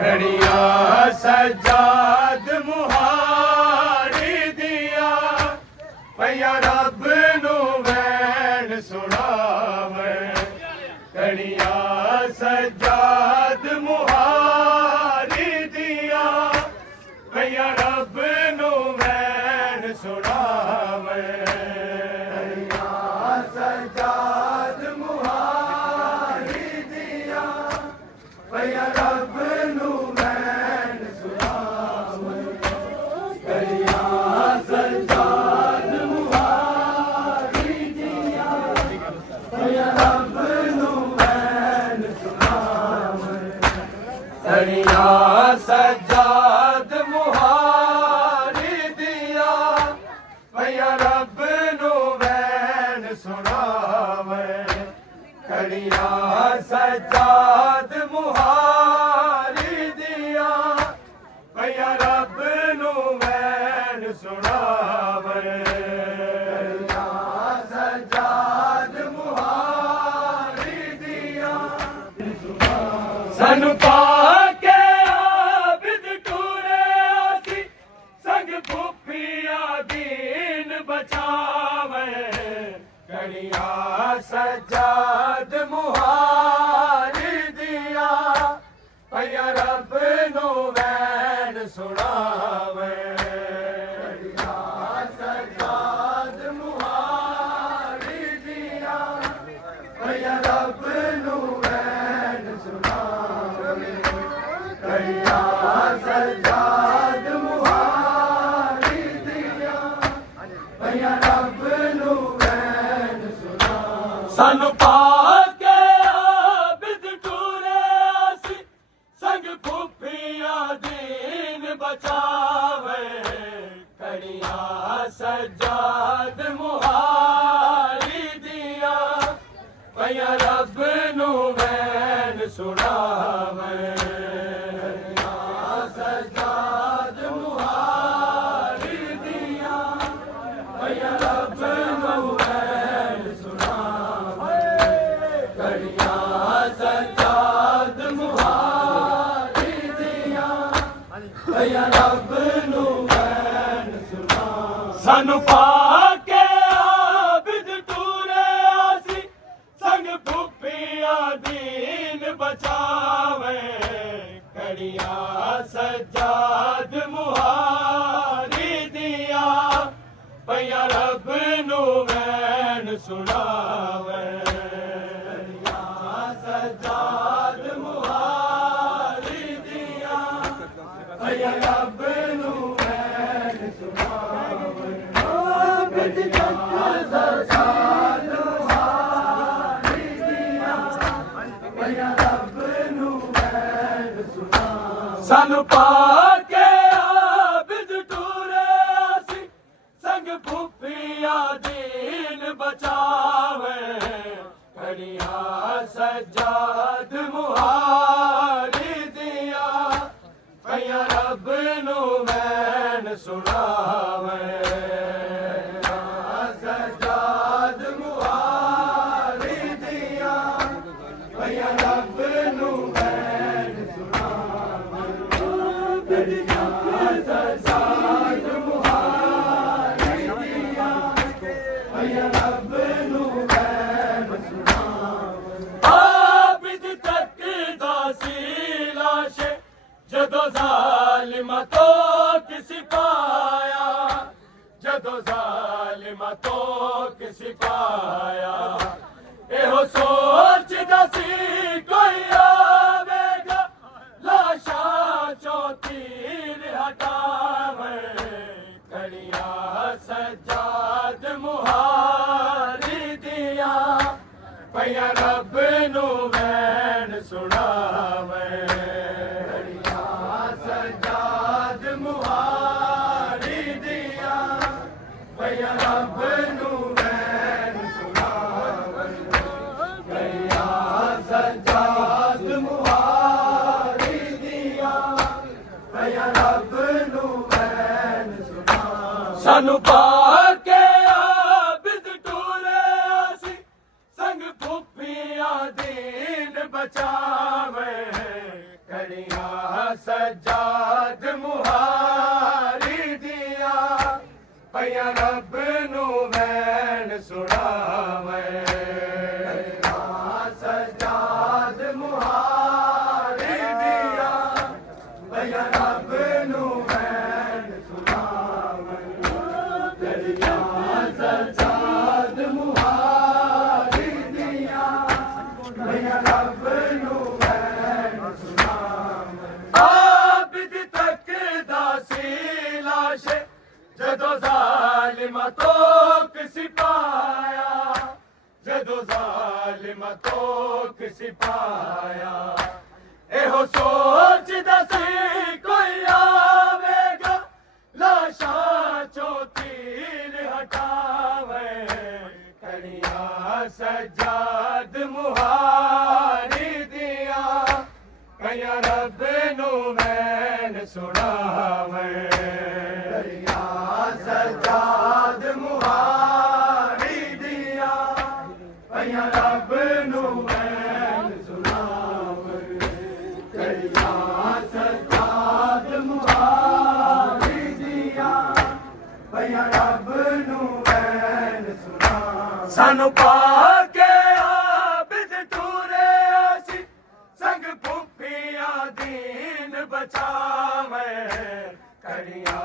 घड़िया सजाद मुहारी दिया भैया रब नू वैन सुनावे घड़िया सजाद मुहारी दिया भैया रब नू वैन सुनावे घड़िया सजाद मुहारी दिया भैया रब नू वैन सुनावे घड़िया सजाद मुहारी दिया भैया रब नू वैन सुनावे घड़िया सजाद मुहारी दिया भैया रब नू वैन सुनावे घड़िया सजाद मुहारी दिया भैया रब नू वैन सुनावे घड़िया सजाद मुहारी दिया सन पाके आबिद टूरे आसी संग भूपिया दीन बचावे घड़िया सजाद मुहारी दिया भैया रब नू वैन सुनावे घड़िया सजाद मुहारी दिया भैया रब नू वैन सुनावे घड़िया सजाद मुहारी दिया भैया रब नू वैन सुनावे सन पाके आबिद टूरे आसी संग भूपिया दीन बचावे घड़िया सजाद मुहारी दिया भैया रब नू वैन सुनावे घड़िया सजाद मुहारी दिया भैया रब नू वैन सुनावे घड़िया सजाद मुहारी दिया भैया रब नू वैन सुनावे सन पाके आबिद टूरे आसी संग भूपिया दीन बचावे घड़िया सजाद मुहारी दिया भैया रब नू वैन सुनावे घड़िया सजाद मुहारी दिया भैया रब नू वैन सुनावे घड़िया सजाद मुहारी दिया भैया रब नू वैन सुनावे सन पाके आबिद टूरे आसी संग भूपिया दीन बचावे घड़िया सजाद मुहारी दिया भैया रब नू वैन सुनावे घड़िया सजाद मुहारी दिया भैया रब नू वैन सुनावे घड़िया सजाद मुहारी दिया भैया रब नू वैन सुनावे आबिद तक दासी लाशे जदों ज़ालिमा तो किसी पाया जदों ज़ालिमा तो किसी पाया एहो सोच दसी कोई आवेगा लाशा चो तीर हटावे घड़िया सजाद मुहारी दिया भैया रब नू वैन सुनावे घड़िया सजाद मुहारी दिया भैया रब नू वैन सुनावे घड़िया सजाद मुहारी दिया भैया रब नू वैन सुनावे सन पाके आबिद टूरे आसी संग भूपिया दीन बचावे घड़िया सजाद मुहारी दिया पया रब नू वैन सुनावे सजाद मुहारी दिया पया रब नू वैन सुनावे दरिया सजाद मुहारी दिया पया रब नू वैन सुनावे आबिद तक दासी लाशे जदों ज़ालिमा तो किसी पाया जदों ज़ालिमा तो किसी पाया एहो सोचदा सी कोई आवेगा लाशा चो तीर हटावे कड़िया सजाद मुहारी दिया कया रब नू वैन सुनावे सजाद मुहारी दिया पया रब नू वैन सुनावे कड़िया सजाद मुहारी दिया पया रब नू वैन सुनावे सानू पाके आबिद टूरे आसी संग भूखिया दीन बचावे कड़िया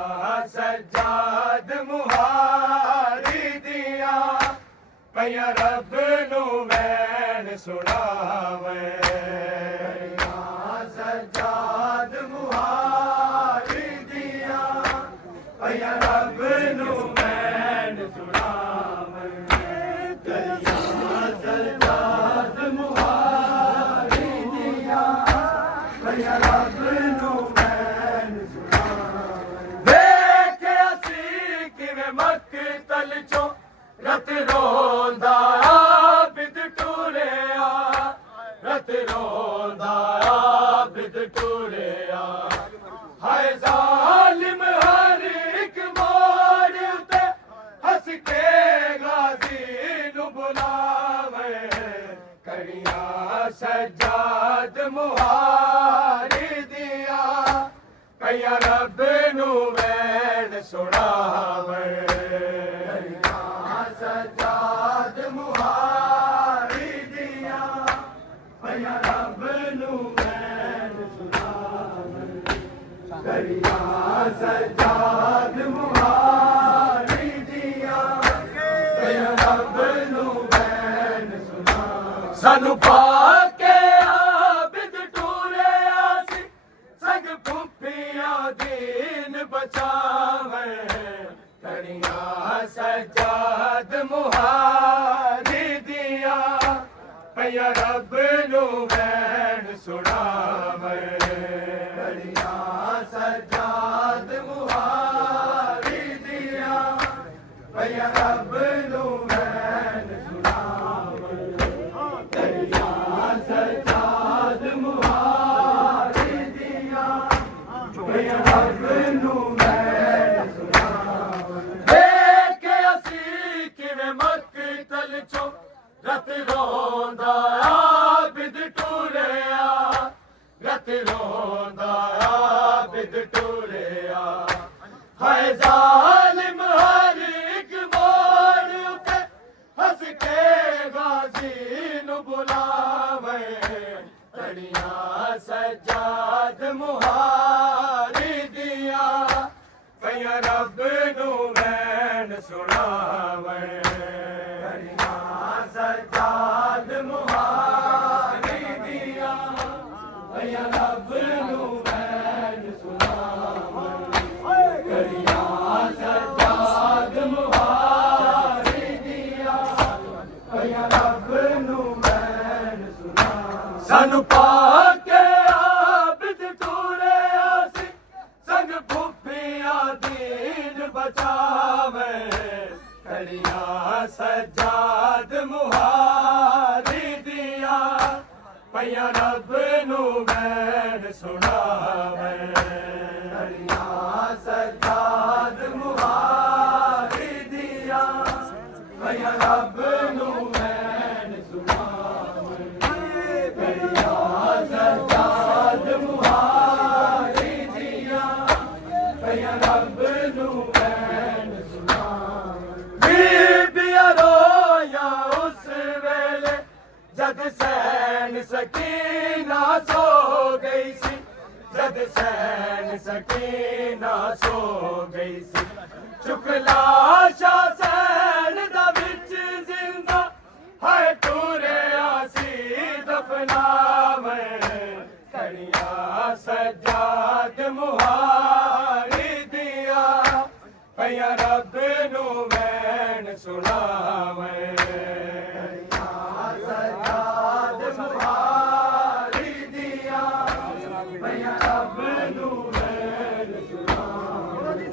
सजाद मुहारी दिया पया रब नू वैन सुनावे सजाद मुहारी दिया पया रब नू वैन सुनावे सजाद मुहारी दिया पया रब नू वैन मक्तल चो रत रोंदा आबिद टूरिया रत रोंदा आबिद टूरिया हाय जालिम हर एक मोड़ उते हंस के गाजी नू बुलावे कड़िया सजाद मुहारी दिया पया रब नू वैन सुनावे सजाद मुहारी दिया पया रब नू वैन सुनावे कड़िया सजाद मुहारी दिया पया रब नू वैन सुनावे सानू पाके आबिद टूरे आसी संग भूखिया दीन बचावे कड़िया सजाद मुहारी दिया पया रब नू वैन सुनावे कड़िया सजाद मुहारी दिया पया रब नू वैन सुनावे कड़िया सजाद मुहारी दिया पया रब नू वैन सुनावे मक्तल चो रत रोंदा आबिद टूरिया रत रोंदा आबिद टूरिया हाय जालिम हर एक मोड़ उते हंस के गाजी नू बुलावे कड़िया सजाद मुहारी दिया पया रब नू वैन सुनावे सजाद मुहारी दिया पया रब नू वैन सुनावे कड़िया सजाद मुहारी दिया पया रब नू वैन सुनावे सानू पाके आबिद टूरे आसी संग भूखिया दीन बचावे कड़िया सजाद मुहारी दिया पया रब नू वैन सुनावे कड़िया सजाद मुहारी दिया पया रब नू वैन सुनावे कड़िया सजाद मुहारी जद सैन सकीना सो गई सी चुक लाशा सैन दा विच जिंदा है टूरे आसी दफनावे कड़िया सजाद मुहारी दिया पया रब नू वैन सुनावे सजाद मुहारी दिया पया रब नू वैन सुनावे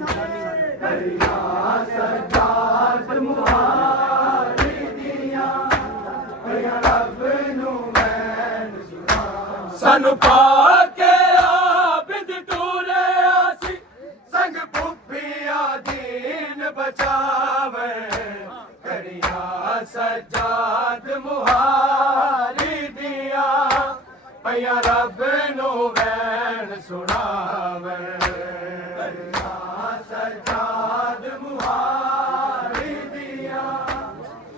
सजाद मुहारी दिया पया रब नू वैन सुनावे सानू पाके आबिद टूरे आसी संग भुप्पिया दीन बचावे करिया सजाद मुहारी दिया पया रब नू वैन सुनावे करिया सजाद मुहारी दिया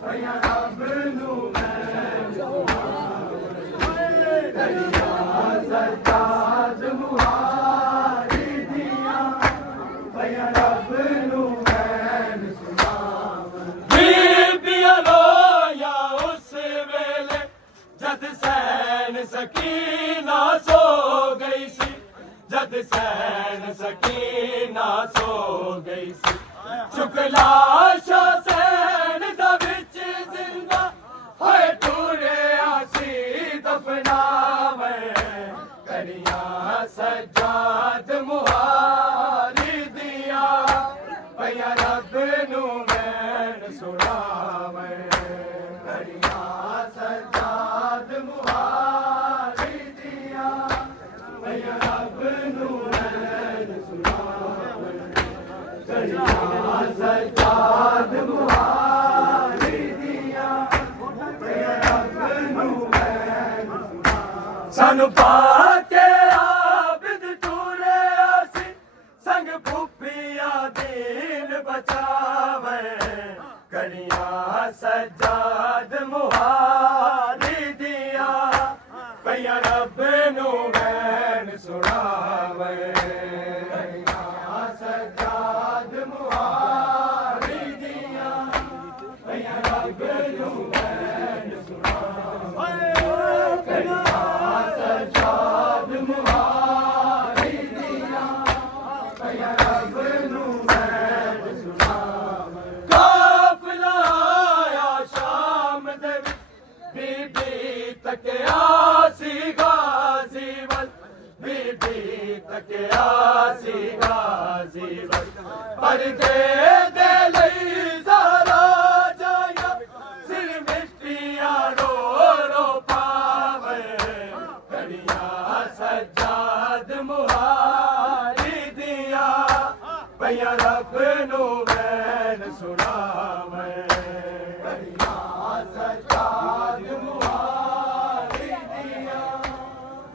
पया रब नू वैन सुनावे करिया सजाद मुहारी दिया पया रब नू वैन सुनावे बीबिया रोया उस वेले जद सैन सकीना सो गई सी जद सैन सकीना सो गई सी चुक लाशा सैन दा विच जिंदा है टूरे आसी दफनावे करिया सजाद मुहारी दिया पया रब नू वैन सुनावे करिया सजाद मुहारी दिया पया रब नू वैन सुनावे करिया सजाद मुहारी दिया पया रब नू वैन सानू पाके आबिद टूरे आसी संग भुप्पिया दीन बचावे करिया सजाद मुहारी दिया पया रब नू वैन सुनावे करिया सजाद मुहारी दिया पया रब नू वैन सुनावे करिया सजाद मुहारी दिया पया रब नू वैन सुनावे काफिला आया शाम दे बीबी तकिया सी गाजी वल बीबी तकिया सी गाजी वल परदे दे लई ज़हरा जाया सिर मिट्टिया रो रो पावे करिया सजाद मुहारी दिया पया रब नू वैन सुनावे करिया सजाद मुहारी दिया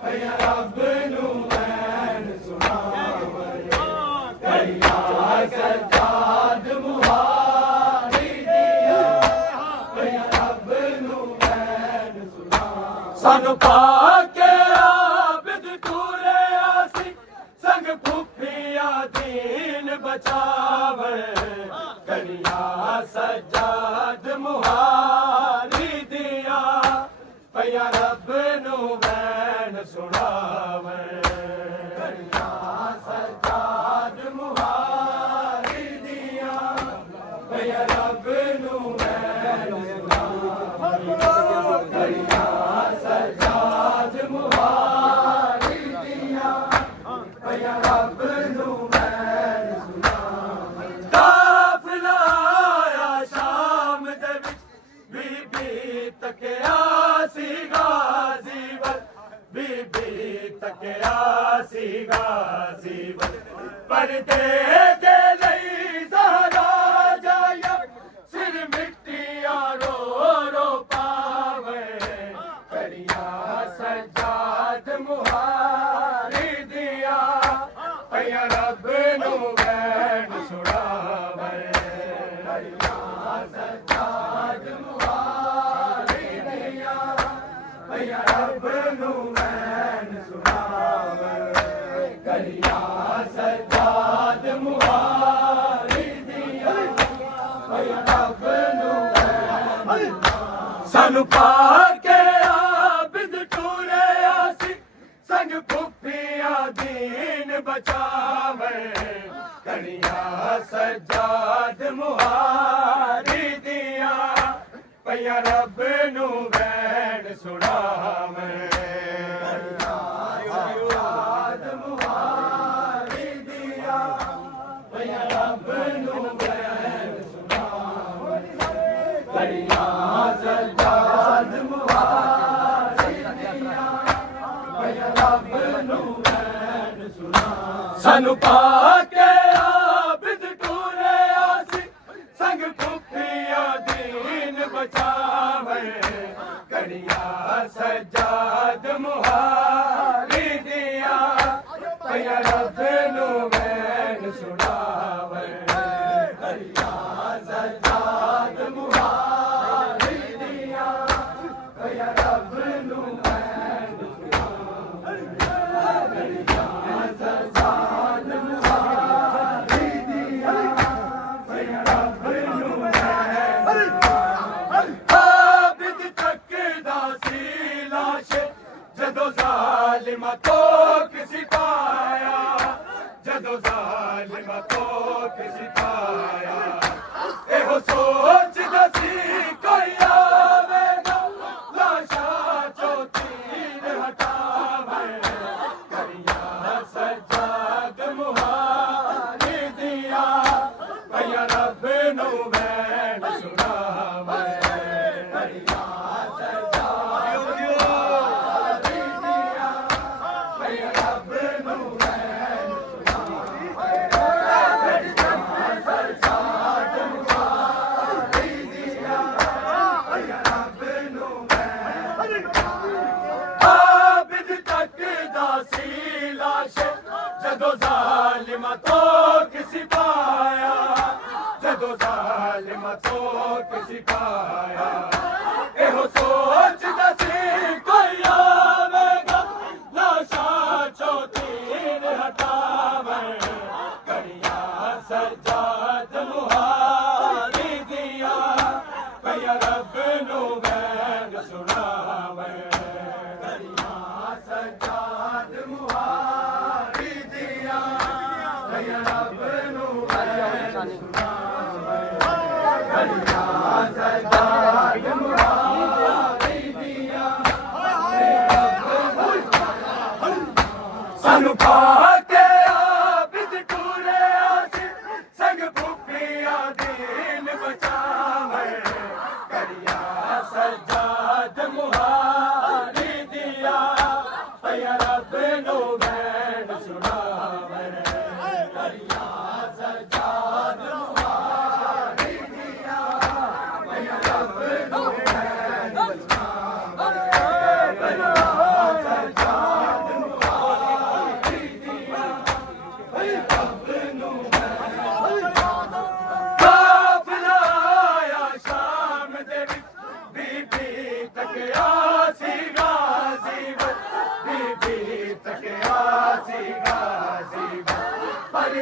पया रब नू वैन सुनावे करिया सजाद मुहारी दिया पया रब नू वैन सुनावे सानू पाके आबिद टूरे आसी संग भुप्पिया दीन बचावे करिया सजाद मुहारी दिया पया रब नू वैन सुनावे करिया सजाद मुहारी दिया पया रब नू वैन सुनावे करिया सजाद मुहारी दिया पया रब नू वैन सुनावे काफिला आया शाम दे विच बीबी तकिया सी गाजी वल बीबी तकिया सी गाजी वल परदे दे लई ज़हरा जाया सिर मिट्टिया रो रो पावे करिया सजाद मुहारी दिया पया रब नू वैन सुनावे करिया सजाद मुहारी दिया पया रब नू वैन सुनावे कड़ियां सजाद मुहारी दिया रब नू सानू पाके आबिद टूरे आसी संग फुफिया दीन बचावे कड़ियां सजाद मुहारी दिया पैया रब नू वैन सुनावे सजाद मुहारी दिया पैया रब नू वैन सुनावे कड़ियां सजाद मुहारी दिया पैया रब नू वैन सुनावे सानू पाके आबिद टूरे आसी संग फुफिया दीन बचावे कड़ियां सजाद मुहारी दिया पैया रब नू वैन सुनावे कड़ियां सजाद मुहारी दिया पैया रब नू वैन सुनावे कड़ियां सजाद मुहारी दिया पैया रब नू आबिद तकदा सी लाश जदों ज़ालिमा तो किसी पाया जदों ज़ालिमा तो किसी पाया एहो सोचदा सी कोई आवेगा लाशा चो तीर हटावे कड़ियां सजाद मुहारी दिया पैया रब नू वैन सुनावे कड़ियां सजाद मुहारी दिया पैया रब नू वैन सुनावे कड़ियां सजाद मुहारी दिया पैया रब नू वैन आबिद तकदा सी लाश जदों ज़ालिमा तो किसी पाया जदों ज़ालिमा तो किसी पाया एहो सोचदा सी कोई आवेगा लाशा चो तीर हटावे कड़ियां सजाद मुहारी दिया पैया रब नू वैन सुनावे कड़ियां सजाद मुहारी दिया पैया रब नू वैन सुनावे कड़ियां सजाद मुहारी दिया सानू पाके आबिद टूरे आसी संग फुफिया दीन बचावे कड़ियां सजाद मुहारी दिया पैया रब नू वैन सुनावे कड़ियां सजाद मुहारी दिया पैया रब नू वैन सुनावे कड़ियां सजाद मुहारी दिया पैया रब नू काफिला आया शाम दे विच बीबी तकिया सी गाज़ी बीबी तकिया सी गाज़ी पर